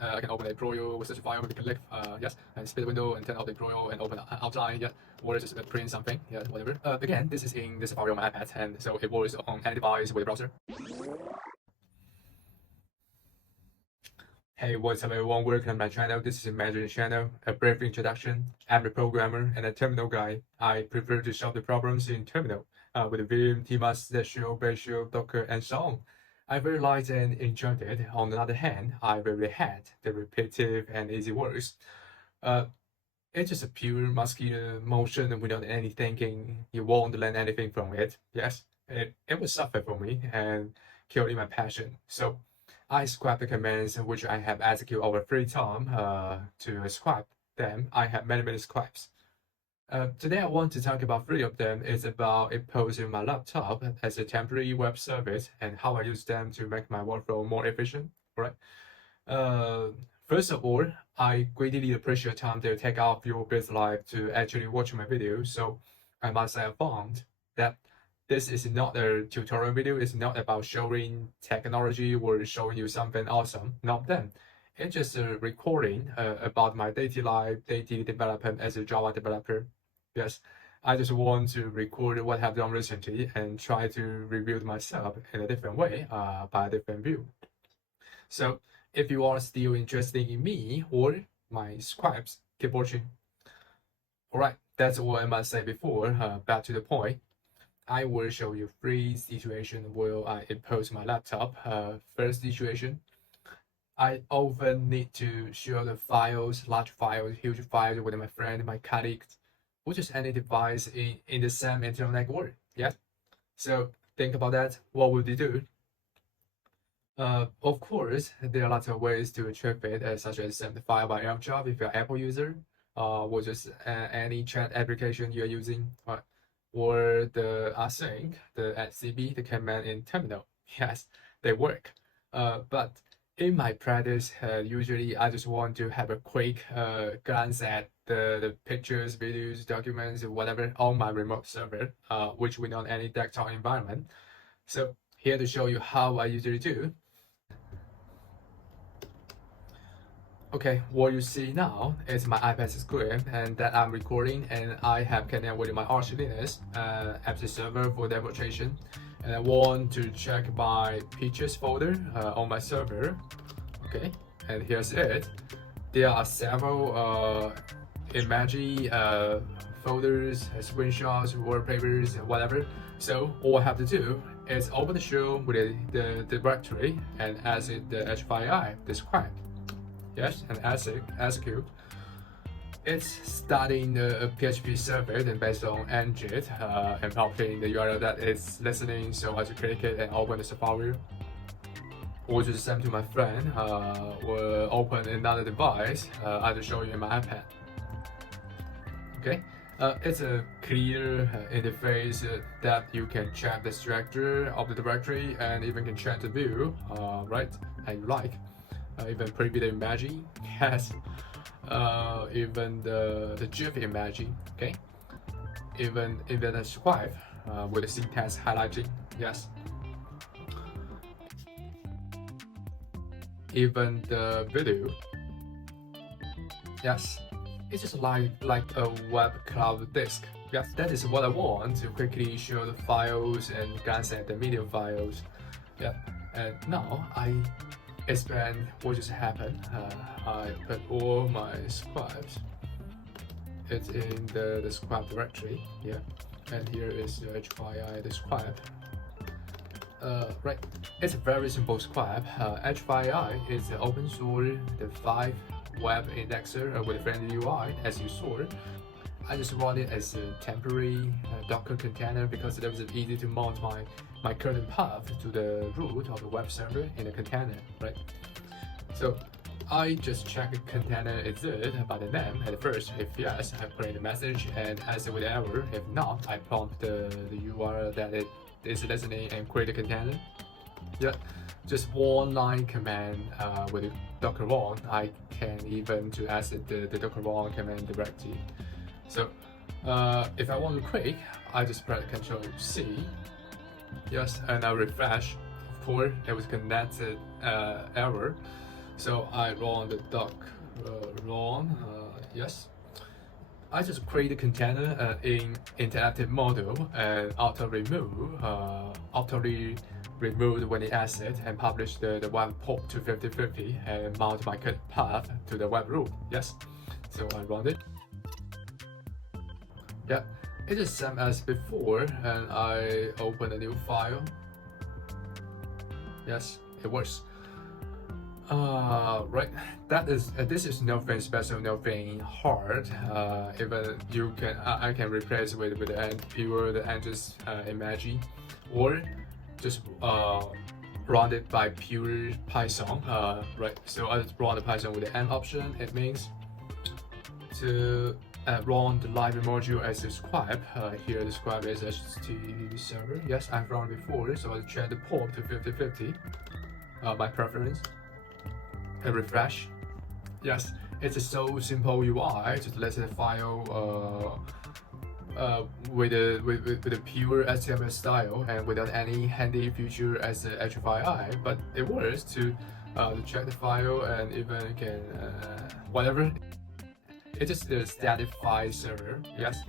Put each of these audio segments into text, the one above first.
I can open a Broil with such a file, maybe click, yes, and split the window and turn off the Broil and open outline, yeah, or just print something, yeah, whatever. Again, this is in the Safari on my iPad, and so it works on any device with a browser. Hey, what's up everyone, welcome to my channel. This is Imagine channel, a brief introduction. I'm a programmer and a terminal guy. I prefer to solve the problems in terminal with Vim, Tmux, Zscaler, Bazel, Docker, and so on. I very liked and enjoyed it. On the other hand, I really hate the repetitive and easy works. It's just a pure muscular motion without any thinking. You won't learn anything from it. Yes, it was suffer for me and killing my passion. So I scribe the commands which I have executed over free time to scribe them. I have many scripts. Today I want to talk about three of them. It's about imposing my laptop as a temporary web service and how I use them to make my workflow more efficient. Right. First of all, I greatly appreciate time to take off your busy life to actually watch my video. So I must have found that this is not a tutorial video. It's not about showing technology or showing you something awesome. Not them. It's just a recording about my daily life, daily development as a Java developer. Yes, I just want to record what I've done recently and try to review myself in a different way, by a different view. So if you are still interested in me or my scripts, keep watching. Alright, that's what I must say before. Back to the point. I will show you three situations where I impose my laptop. First situation, I often need to share the files, large files, huge files with my friend, my colleagues, or just any device in the same internal network. Yeah. So think about that. What would you do? Of course, there are lots of ways to achieve it, such as send the file by AirDrop if you're an Apple user, or just any chat application you're using, or the async, the SCB, the command in terminal. Yes, they work. But in my practice, usually I just want to have a quick glance at the pictures, videos, documents, whatever on my remote server, which we not any desktop environment. So here to show you how I usually do. Okay, what you see now is my iPad screen and that I'm recording, and I have connected with my Arch Linux app server for demonstration, and I want to check my pictures folder on my server. Okay, and here's it. There are several image folders, screenshots, wallpapers, whatever. So all I have to do is open the shell with the directory and exit the HFII, the script. Yes, and execute. It's starting the PHP server, then based on ngit and publishing the URL that it's listening. So I just click it and open the Safari, or just send to my friend, or open another device. I just show you in my iPad. Okay, it's a clear interface that you can check the structure of the directory and even can check the view, right? And you like. Even preview the image, yes. Even the GIF image, okay. Even the scribe with the syntax highlighting, yes. Even the video, yes. It's just like a web cloud disk. Yes, that is what I want to quickly show the files and glance at the media files. Yeah, and now I explain what just happened. I put all my scripts. It's in the script directory, yeah. And here is the HFII, the script. Right, it's a very simple script. HFII is the open source, the 5 web indexer with a friendly UI, as you saw. I just run it as a temporary Docker container because it was easy to mount my current path to the root of the web server in the container, right? So I just check the container exist by the name at first. If yes, I print the message and answer with error. If not, I prompt the URL that it is listening and create a container. Yeah, just one line command with the docker run. I can even to access the docker run command directly. So if I want to quick, I just press Ctrl C. Yes, and I refresh. Of course, it was connected error. So I run the doc run, yes. I just create a container in interactive model and auto remove when the asset and publish the web port to 5050 and mount my code path to the web root. Yes. So I run it. Yeah, it is same as before, and I open a new file. Yes, it works. Right. This is nothing special, nothing hard. Even you can I can replace with the pure the engines imagine, or just run it by pure Python. Right. So I just run the Python with the M option. It means to run the library module as described. Here the scribe is HTTP server. Yes, I've run before, so I check the port to 5050. My preference. And refresh. Yes, it's a so simple UI. Just let the file with a pure HTML style and without any handy feature as a HFII. But it works to check the file and even can whatever. It's just a static file server. Yes.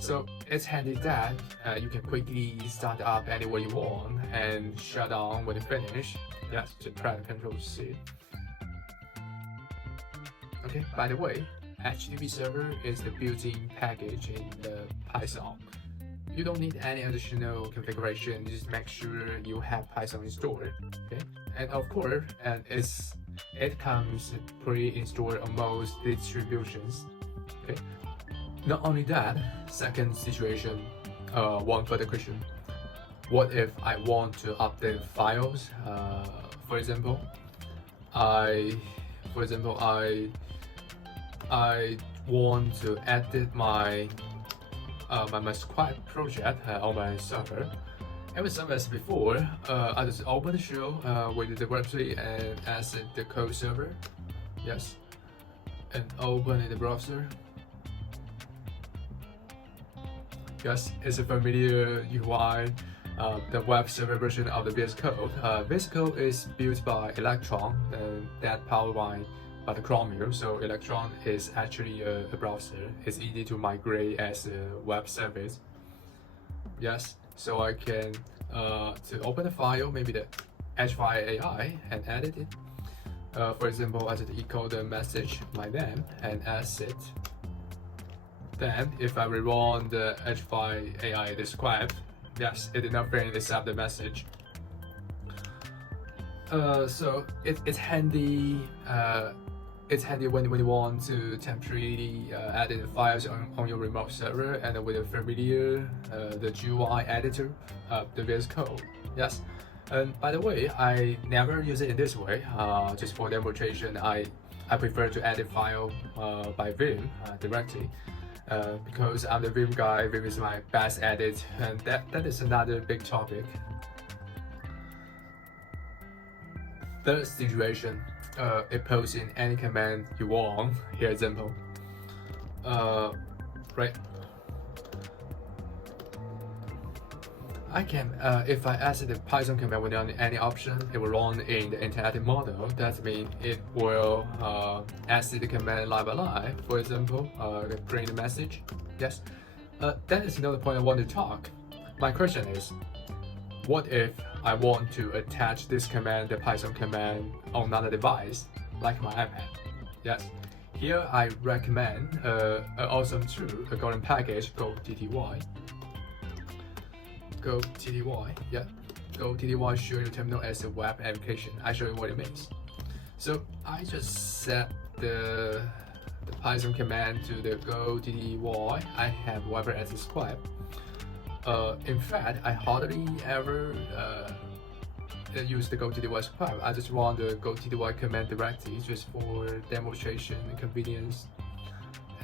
So it's handy that you can quickly start up anywhere you want and shut down when you finish. Yes, just try to control C. Okay, by the way, HTTP server is the built-in package in the Python. You don't need any additional configuration, just make sure you have Python installed. Okay, and of course, it comes pre-installed on most distributions. Okay. Not only that, second situation, one further question. What if I want to update files? For example, I want to edit my my script project on my server. Every same as before, I just open the shell with the directory and asset the code server. Yes, and open in the browser. Yes, it's a familiar UI, the web server version of the VS Code. VS Code is built by Electron, and that powered by the Chromium. So Electron is actually a browser. It's easy to migrate as a web service. Yes, so I can to open the file, maybe the HFII and edit it. For example, I just echo the message, my name, and asset. Then, if I rerun the HFII describe, yes, it did not print except the message. So it's handy. It's handy when you want to temporarily edit the files on your remote server and with a familiar the GUI editor, the VS Code. Yes. And by the way, I never use it in this way. Just for demonstration, I prefer to edit file by Vim directly. Because I'm the Vim guy, Vim is my best edit, and that is another big topic. Third situation, impose in any command you want. Here example. Right. I can, if I ask the Python command without any option, it will run in the interactive model. That means it will ask the command line by line. For example, print a message. Yes. That is another point I want to talk. My question is, what if I want to attach this command, the Python command, on another device, like my iPad? Yes. Here I recommend an awesome tool, a golden package, GoTTY. GoTTY, yeah. GoTTY show your terminal as a web application. I show you what it means. So I just set the Python command to the GoTTY. I have whatever as a script. In fact, I hardly ever use the GoTTY script. I just run the GoTTY command directly just for demonstration and convenience.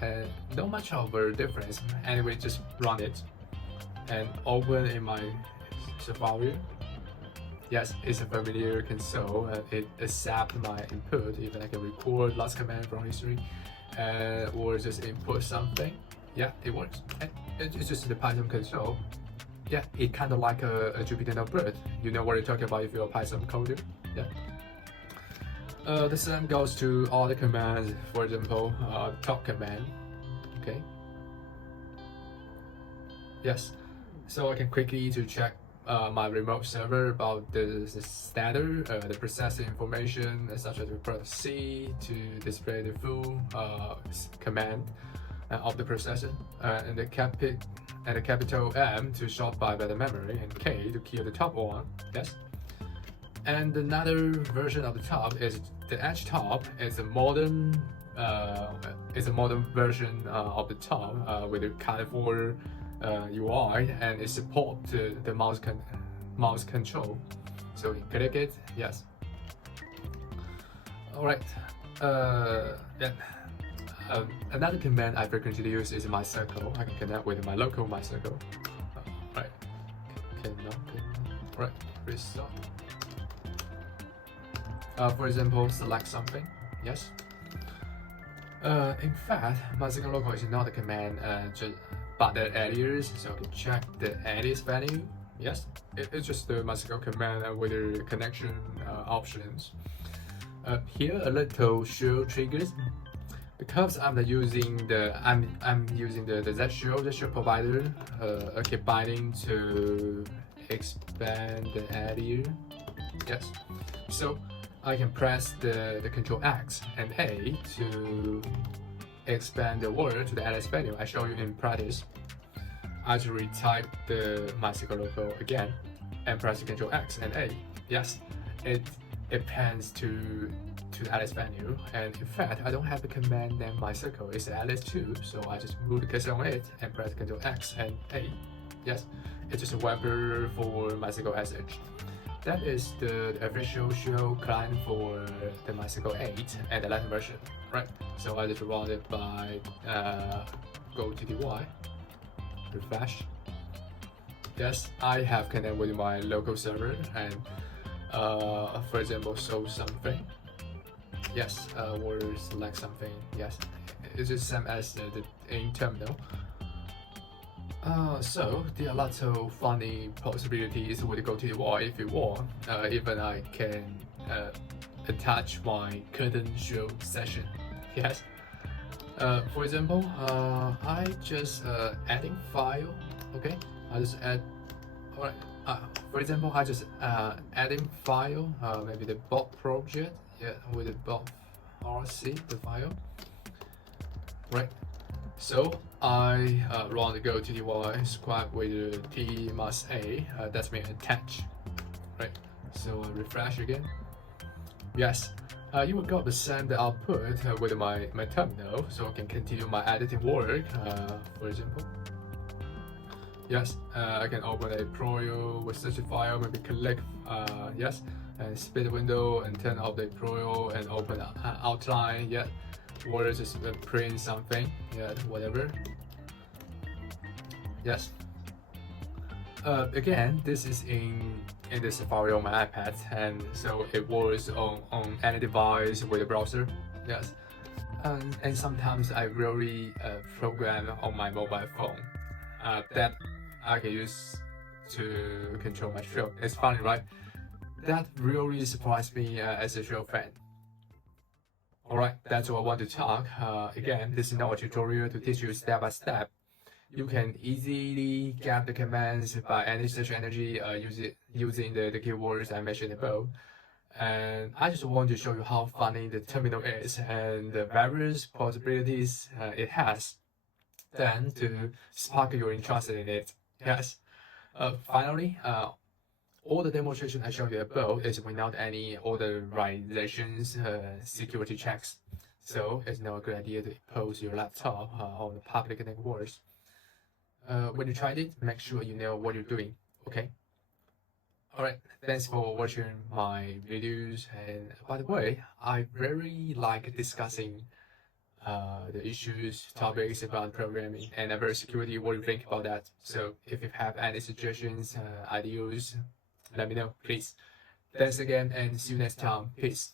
And not much of a difference. Anyway, just run it and open in my Safari. Yes, it's a familiar console. It accepts my input. Even I can record last command from history, or just input something. Yeah, it works. And it's just the Python console. Yeah, it kind of like a Jupyter Notebook. You know what you're talking about if you're a Python coder. Yeah. The same goes to all the commands. For example, top command. Okay. Yes. So I can quickly to check my remote server about the status, the processing information, such as press C to display the full command of the processor, and the capital M to sort by the memory, and K to kill the top one. Yes. And another version of the top is the Edge top. It's a modern version of the top with a colorful UI, and it supports the mouse control. So you click it, yes. All right. Then another command I frequently use is my circle. I can connect with my local my circle. Right. Right. Restart. For example, select something. Yes. In fact, MySQL local is not a command, but the alias. So you can check the alias value. Yes, it's just the MySQL command with the connection options. Here a little shell triggers. Because I'm using the Z shell provider. Okay, binding to expand the area. Yes. So I can press the Control X and A to expand the word to the alias value. I show you in practice. I just retype the MySQL local again and press Control X and A. Yes, it pans to the alias value. And in fact, I don't have a command named MySQL. It's alias2, so I just move the cursor on it and press Control X and A. Yes, it's just a wrapper for MySQL SH. That is the official shell client for the MySQL 8 and the Latin version, right? So I just run it by go to TTY, refresh. Yes, I have connected with my local server and for example, show something. Yes, or select something. Yes, it's the same as the in terminal. So there are lots of funny possibilities with GoTTY if you want. Even I can attach my curtain show session. Yes. For example, I just adding file. Okay, I just add. Alright. For example, I just adding file. Maybe the bot project. Yeah, with the bot RC the file. Right. So I run the GoTTY script with T must A. That's mean attach, right? So I refresh again. Yes, you will got the same output with my terminal, so I can continue my editing work. For example, yes, I can open a Proyo with such a file. Maybe click yes, and split the window and turn off the Proyo and open outline. Yeah. Or just print something, yeah, whatever. Yes. Again, this is in the Safari on my iPad, and so it works on any device with a browser. Yes. And sometimes I really program on my mobile phone that I can use to control my show. It's funny, right? That really surprised me as a show fan. Alright, that's all I want to talk. Again, this is not a tutorial to teach you step by step. You can easily get the commands by any search energy using the keywords I mentioned above. And I just want to show you how funny the terminal is and the various possibilities it has. Then to spark your interest in it. Yes. Finally, all the demonstration I showed you above is without any authorizations, security checks. So it's not a good idea to post your laptop on the public networks. When you tried it, make sure you know what you're doing. Okay. Alright, thanks for watching my videos. And by the way, I very like discussing the issues, topics about programming and cyber security. What do you think about that? So if you have any suggestions, ideas, let me know, please. Thanks again and see you next time. Peace.